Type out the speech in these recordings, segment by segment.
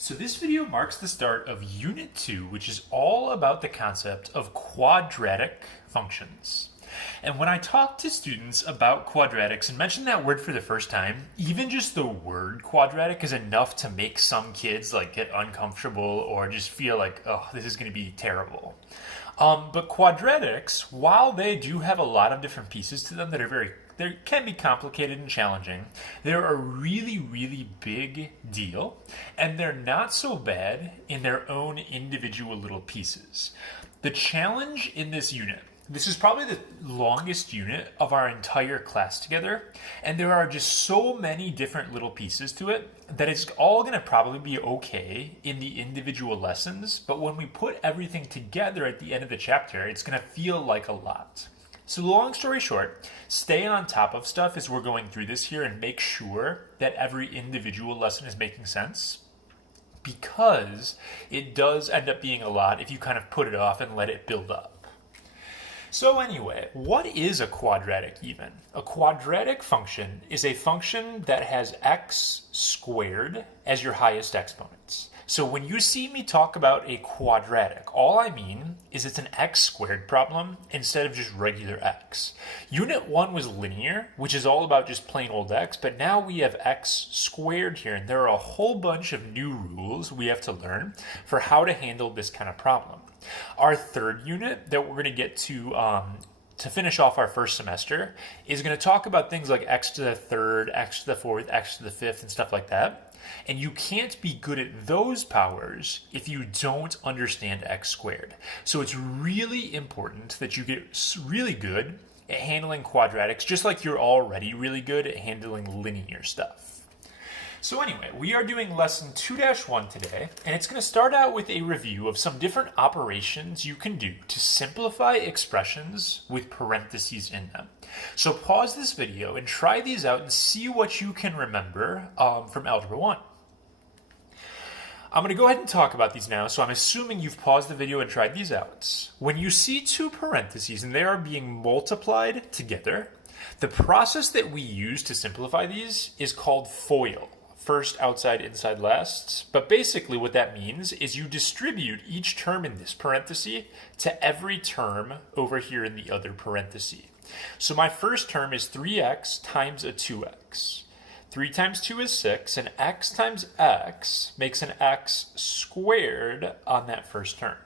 So this video marks the start of Unit 2, which is all about the concept of quadratic functions. And when I talk to students about quadratics and mention that word for the first time, even just the word quadratic is enough to make some kids get uncomfortable or just feel like, oh, this is going to be terrible. But quadratics, while they do have a lot of different pieces to them that are they can be complicated and challenging, they're a really, really big deal, and they're not so bad in their own individual little pieces. The challenge in this unit, this is probably the longest unit of our entire class together, and there are just so many different little pieces to it that it's all going to probably be okay in the individual lessons, but when we put everything together at the end of the chapter, it's going to feel like a lot. So long story short, stay on top of stuff as we're going through this here and make sure that every individual lesson is making sense, because it does end up being a lot if you kind of put it off and let it build up. So anyway, what is a quadratic even? A quadratic function is a function that has x squared as your highest exponents. So when you see me talk about a quadratic, all I mean is it's an x squared problem instead of just regular x. Unit 1 was linear, which is all about just plain old x, but now we have x squared here, and there are a whole bunch of new rules we have to learn for how to handle this kind of problem. Our third unit that we're going to get to finish off our first semester is going to talk about things like x to the third, x to the fourth, x to the fifth, and stuff like that. And you can't be good at those powers if you don't understand x squared. So it's really important that you get really good at handling quadratics, just like you're already really good at handling linear stuff. So anyway, we are doing lesson 2-1 today, and it's going to start out with a review of some different operations you can do to simplify expressions with parentheses in them. So pause this video and try these out and see what you can remember from Algebra 1. I'm going to go ahead and talk about these now, so I'm assuming you've paused the video and tried these out. When you see two parentheses and they are being multiplied together, the process that we use to simplify these is called FOIL. First, outside, inside, last. But basically what that means is you distribute each term in this parenthesis to every term over here in the other parenthesis. So my first term is 3x times a 2x. 3 times 2 is 6, and x times x makes an x squared on that first term.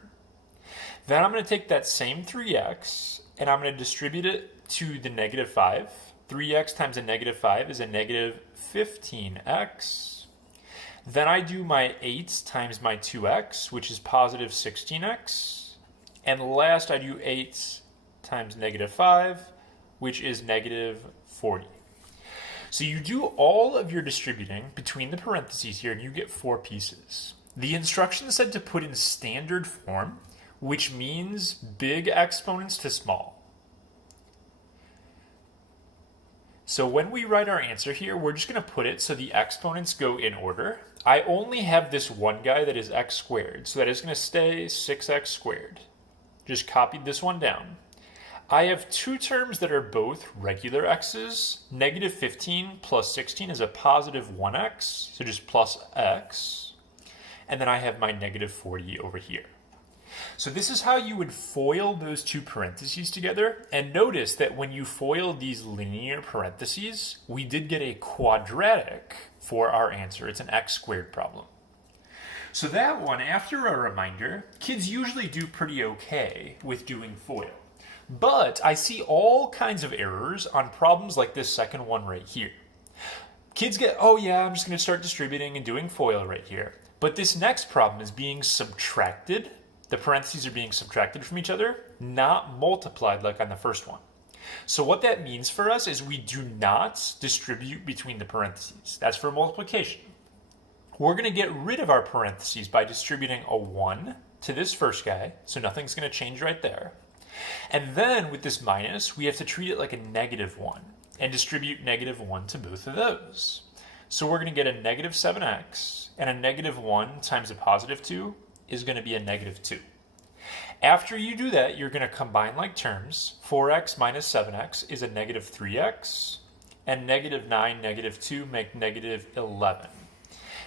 Then I'm going to take that same 3x, and I'm going to distribute it to the negative 5. 3x times a negative 5 is a negative 15x. Then I do my 8 times my 2x, which is positive 16x. And last I do 8 times negative 5, which is negative 40. So you do all of your distributing between the parentheses here, and you get 4 pieces. The instruction said to put in standard form, which means big exponents to small. So when we write our answer here, we're just going to put it so the exponents go in order. I only have this one guy that is x squared, so that is going to stay 6x squared. Just copied this one down. I have two terms that are both regular x's. Negative 15 plus 16 is a positive 1x, so just plus x. And then I have my negative 40 over here. So this is how you would FOIL those two parentheses together. And notice that when you FOIL these linear parentheses, we did get a quadratic for our answer. It's an x squared problem. So that one, after a reminder, kids usually do pretty okay with doing FOIL. But I see all kinds of errors on problems like this second one right here. Kids get, oh yeah, I'm just going to start distributing and doing FOIL right here. But this next problem is being subtracted. The parentheses are being subtracted from each other, not multiplied like on the first one. So what that means for us is we do not distribute between the parentheses. That's for multiplication. We're going to get rid of our parentheses by distributing a 1 to this first guy, so nothing's going to change right there. And then with this minus, we have to treat it like a negative 1 and distribute negative 1 to both of those. So we're going to get a negative 7x, and a negative 1 times a positive 2 is going to be a negative 2. After you do that, you're going to combine like terms. 4x minus 7x is a negative 3x, and negative 9, negative 2 make negative 11.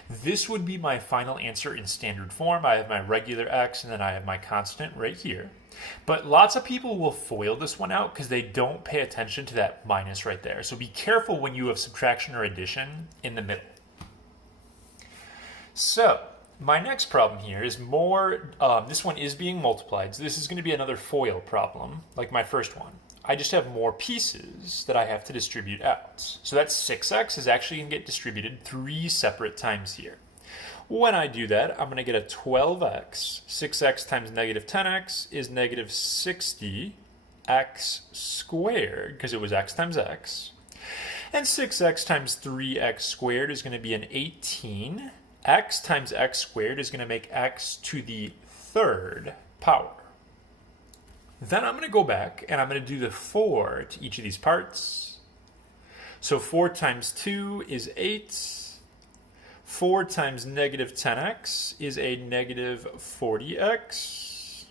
This would be my final answer in standard form. I have my regular x and then I have my constant right here. But lots of people will FOIL this one out because they don't pay attention to that minus right there. So be careful when you have subtraction or addition in the middle. So my next problem here is more, this one is being multiplied. So this is going to be another FOIL problem like my first one. I just have more pieces that I have to distribute out. So that 6x is actually going to get distributed 3 separate times here. When I do that, I'm going to get a 12x. 6x times negative 10x is negative 60x squared, because it was x times x. And 6x times 3x squared is going to be an 18. X times x squared is going to make x to the 3rd power. Then I'm going to go back and I'm going to do the 4 to each of these parts. So 4 times 2 is 8. 4 times negative 10x is a negative 40x.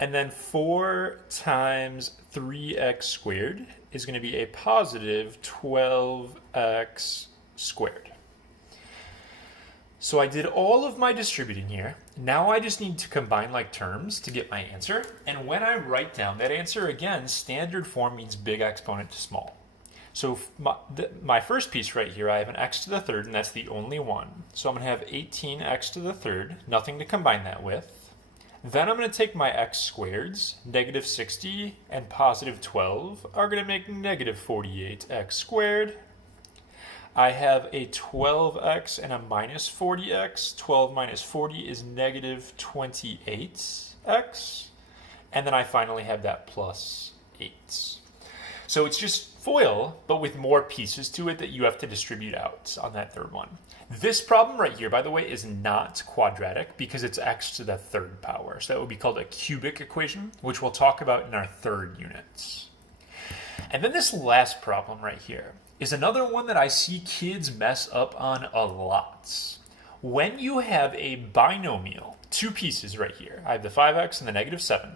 And then 4 times 3x squared is going to be a positive 12x squared. So I did all of my distributing here. Now I just need to combine like terms to get my answer. And when I write down that answer, again, standard form means big exponent to small. So my first piece right here, I have an x to the 3rd, and that's the only one. So I'm going to have 18x to the 3rd, nothing to combine that with. Then I'm going to take my x squareds, negative 60 and positive 12 are going to make negative 48x squared. I have a 12x and a minus 40x. 12 minus 40 is negative 28x. And then I finally have that plus 8. So it's just FOIL, but with more pieces to it that you have to distribute out on that 3rd one. This problem right here, by the way, is not quadratic because it's x to the 3rd power. So that would be called a cubic equation, which we'll talk about in our 3rd unit. And then this last problem right here is another one that I see kids mess up on a lot. When you have a binomial, 2 pieces right here, I have the 5x and the negative 7,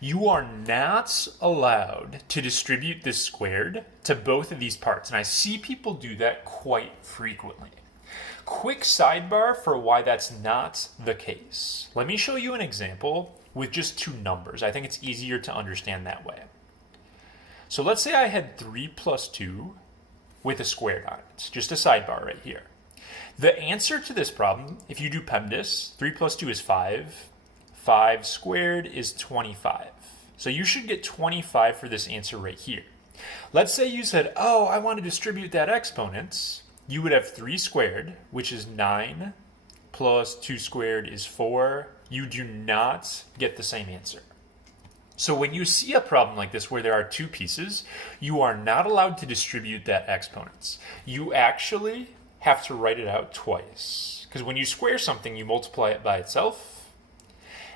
you are not allowed to distribute this squared to both of these parts. And I see people do that quite frequently. Quick sidebar for why that's not the case. Let me show you an example with just 2 numbers. I think it's easier to understand that way. So let's say I had 3 plus 2 with a squared on it. Just a sidebar right here. The answer to this problem, if you do PEMDAS, 3 plus 2 is 5. 5 squared is 25. So you should get 25 for this answer right here. Let's say you said, oh, I want to distribute that exponents. You would have 3 squared, which is 9, plus 2 squared is 4. You do not get the same answer. So when you see a problem like this where there are 2 pieces, you are not allowed to distribute that exponents. You actually have to write it out twice. Because when you square something, you multiply it by itself,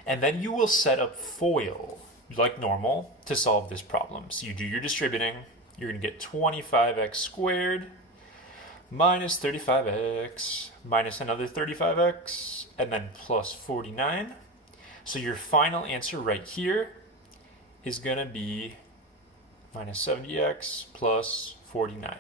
and then you will set up FOIL, like normal, to solve this problem. So you do your distributing, you're going to get 25x squared minus 35x minus another 35x, and then plus 49. So your final answer right here is going to be minus 70x plus 49.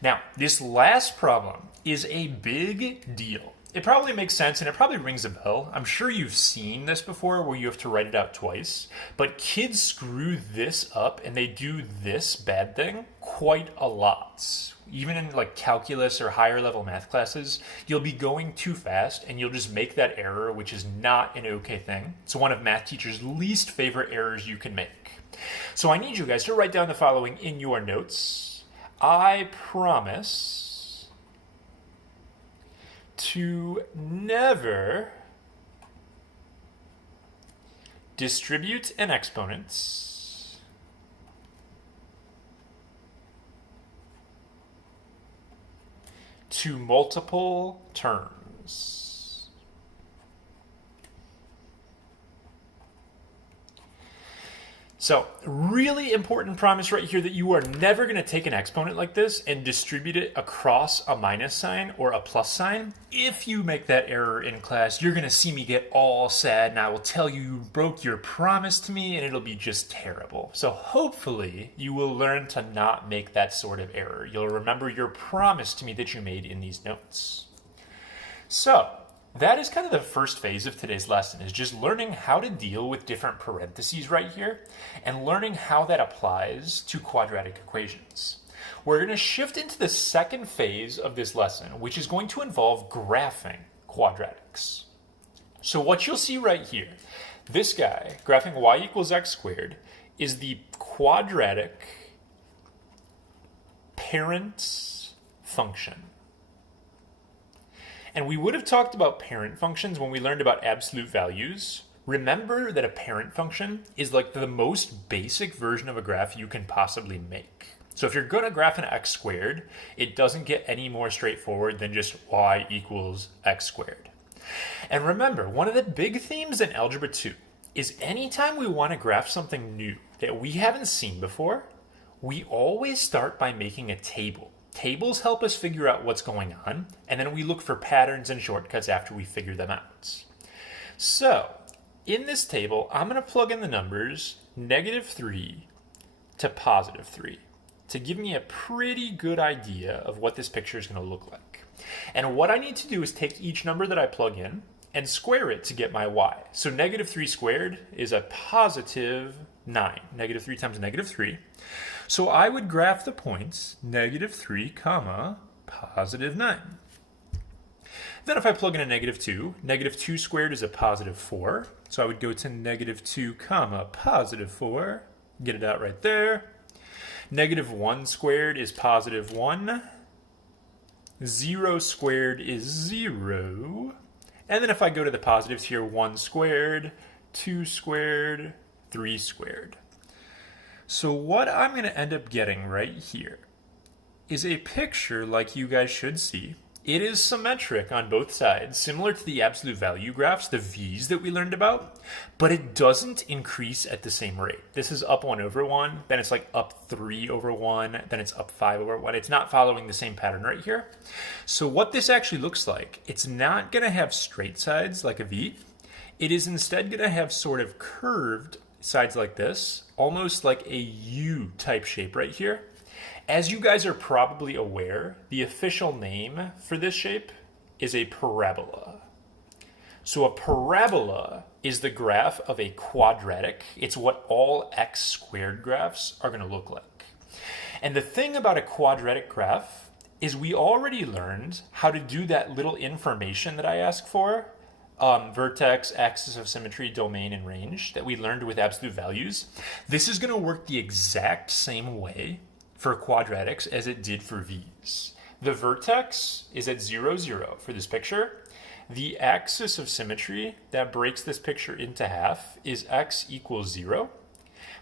Now, this last problem is a big deal. It probably makes sense and it probably rings a bell. I'm sure you've seen this before where you have to write it out twice, but kids screw this up and they do this bad thing quite a lot. Even in like calculus or higher level math classes, you'll be going too fast and you'll just make that error, which is not an okay thing. It's one of math teachers' least favorite errors you can make. So I need you guys to write down the following in your notes. I promise to never distribute an exponent to multiple terms. So, really important promise right here that you are never going to take an exponent like this and distribute it across a minus sign or a plus sign. If you make that error in class, you're going to see me get all sad and I will tell you you broke your promise to me and it'll be just terrible. So hopefully you will learn to not make that sort of error. You'll remember your promise to me that you made in these notes. So that is kind of the first phase of today's lesson, is just learning how to deal with different parentheses right here and learning how that applies to quadratic equations. We're going to shift into the second phase of this lesson, which is going to involve graphing quadratics. So what you'll see right here, this guy, graphing y equals x squared, is the quadratic parent function. And we would have talked about parent functions when we learned about absolute values. Remember that a parent function is like the most basic version of a graph you can possibly make. So if you're going to graph an x squared, it doesn't get any more straightforward than just y equals x squared. And remember, one of the big themes in Algebra 2 is anytime we want to graph something new that we haven't seen before, we always start by making a table. Tables help us figure out what's going on, and then we look for patterns and shortcuts after we figure them out. So, in this table, I'm going to plug in the numbers -3 to +3 to give me a pretty good idea of what this picture is going to look like. And what I need to do is take each number that I plug in and square it to get my y. So -3 squared is a +9. -3 times -3. So I would graph the points -3, +9. Then if I plug in a -2, -2 squared is a +4. So I would go to -2, +4. Get it out right there. -1 squared is +1. 0 squared is 0. And then if I go to the positives here, 1 squared, 2 squared, 3 squared. So what I'm going to end up getting right here is a picture like you guys should see. It is symmetric on both sides, similar to the absolute value graphs, the V's that we learned about, but it doesn't increase at the same rate. This is up 1 over 1, then it's like up 3 over 1, then it's up 5 over 1. It's not following the same pattern right here. So what this actually looks like, it's not going to have straight sides like a V. It is instead going to have sort of curved sides like this, almost like a U type shape right here. As you guys are probably aware, the official name for this shape is a parabola. So a parabola is the graph of a quadratic. It's what all x squared graphs are going to look like. And the thing about a quadratic graph is we already learned how to do that little information that I asked for, vertex, axis of symmetry, domain, and range that we learned with absolute values. This is going to work the exact same way for quadratics as it did for V's. The vertex is at 0, 0 for this picture. The axis of symmetry that breaks this picture into half is x equals 0.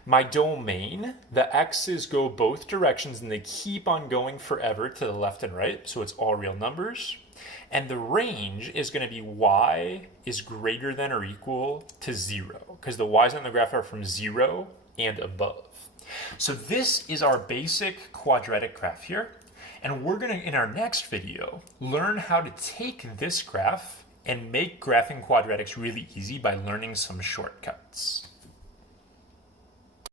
My domain, the x's go both directions and they keep on going forever to the left and right, so it's all real numbers. And the range is going to be y is greater than or equal to 0, because the y's on the graph are from 0 and above. So this is our basic quadratic graph here, and we're going to, in our next video, learn how to take this graph and make graphing quadratics really easy by learning some shortcuts.